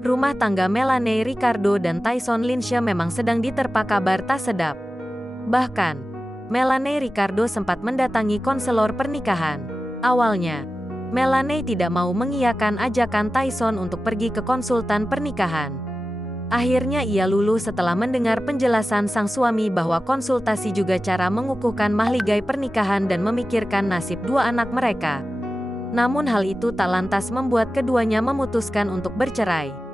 rumah tangga Melanie Ricardo dan Tyson Lynch memang sedang diterpa kabar tak sedap. Bahkan, Melanie Ricardo sempat mendatangi konselor pernikahan. Awalnya, Melanie tidak mau mengiyakan ajakan Tyson untuk pergi ke konsultan pernikahan. Akhirnya ia luluh setelah mendengar penjelasan sang suami bahwa konsultasi juga cara mengukuhkan mahligai pernikahan dan memikirkan nasib dua anak mereka. Namun hal itu tak lantas membuat keduanya memutuskan untuk bercerai.